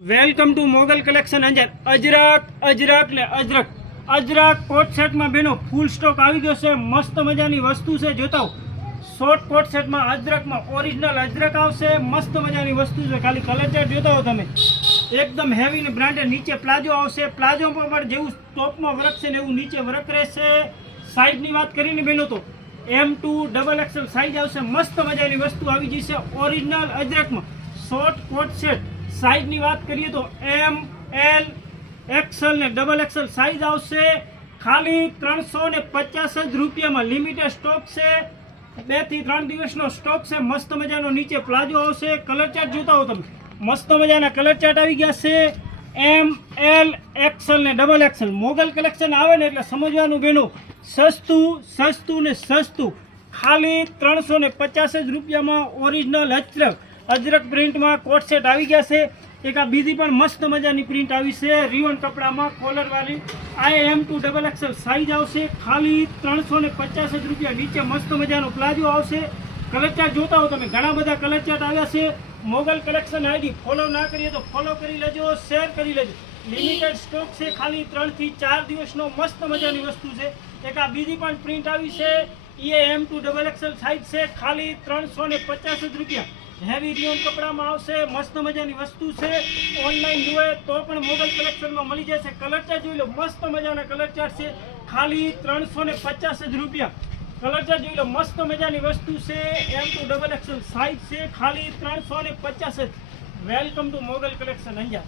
Welcome to Mughal collection Anjar. Ajrak ને અજરક કોટ સેટમાં બેનો ફૂલ સ્ટોક આવી ગયો છે. મસ્ત મજાની વસ્તુ છે. જોતા શોર્ટ કોટ સેટમાં અજરકમાં ઓરિજિનલ અજરક આવશે. મસ્ત મજાની વસ્તુ છે. ખાલી કલર ચાર્ટ જોતા હો તમે, એકદમ હેવી ને બ્રાન્ડેડ. નીચે પ્લાઝો આવશે. પ્લાઝો પણ જેવું ટોપમાં વર્ક છે ને એવું નીચે વર્ક રહેશે. સાઇઝની વાત કરીને બેનો તો M2 XXL સાઇઝ આવશે. મસ્ત મજાની વસ્તુ આવી જશે ઓરિજિનલ અજરકમાં શોર્ટ કોટ સેટ. સાઇઝની વાત કરીએ તો M, L, XL ને XXL સાઇઝ આવશે. ખાલી 350 જ રૂપિયામાં લિમિટેડ સ્ટોક છે. 2 થી 3 દિવસનો સ્ટોક છે. મસ્ત મજાનો નીચે પ્લાઝો આવશે. કલર ચાર્ટ જોતા હો તમે, મસ્ત મજાના કલર ચાર્ટ આવી ગયા છે. M, L, XL ને XXL. મોગલ કલેક્શન આવે ને એટલે સમજવાનું બેનો, સસ્તું ને સસ્તું. ખાલી 350 જ રૂપિયામાં ઓરિજિનલ અજરક પ્રિન્ટમાં કોટ સેટ આવી ગયા છે. એક આ બીજી પણ મસ્ત મજાની પ્રિન્ટ આવી છે રિવન કપડામાં કોલરવાળી. આ M2 XXL સાઇઝ આવશે. ખાલી 350 જ રૂપિયા. નીચે મસ્ત મજાનો પ્લાઝો આવશે. કલર ચાર્ટ જોતા હો તમે, ઘણા બધા કલર ચાર્ટ આવ્યા છે. મોગલ કલેક્શન આઈડી ફોલો ના કરીએ તો ફોલો કરી લેજો, શેર કરી લેજો. લિમિટેડ સ્ટોક છે. ખાલી 3 થી 4 દિવસનો મસ્ત મજાની વસ્તુ છે. એક આ બીજી પણ પ્રિન્ટ આવી છે. એ M2 XXL સાઇઝ છે. ખાલી 350 જ રૂપિયા. હેવી રિયોન કપડામાં આવશે. મસ્ત મજાની વસ્તુ છે. ઓનલાઈન જોઈએ તો પણ મોગલ કલેક્શનમાં મળી જશે. કલર ચાર્ટ જોઈ લો, મસ્ત મજાના કલર ચાર્ટ છે. ખાલી 350 જ રૂપિયા. કલર ચાર્ટ જોઈ લો, મસ્ત મજાની વસ્તુ છે. M2 XXL સાઇઝ છે. ખાલી 350 જ. Welcome to Mughal collection Anjar.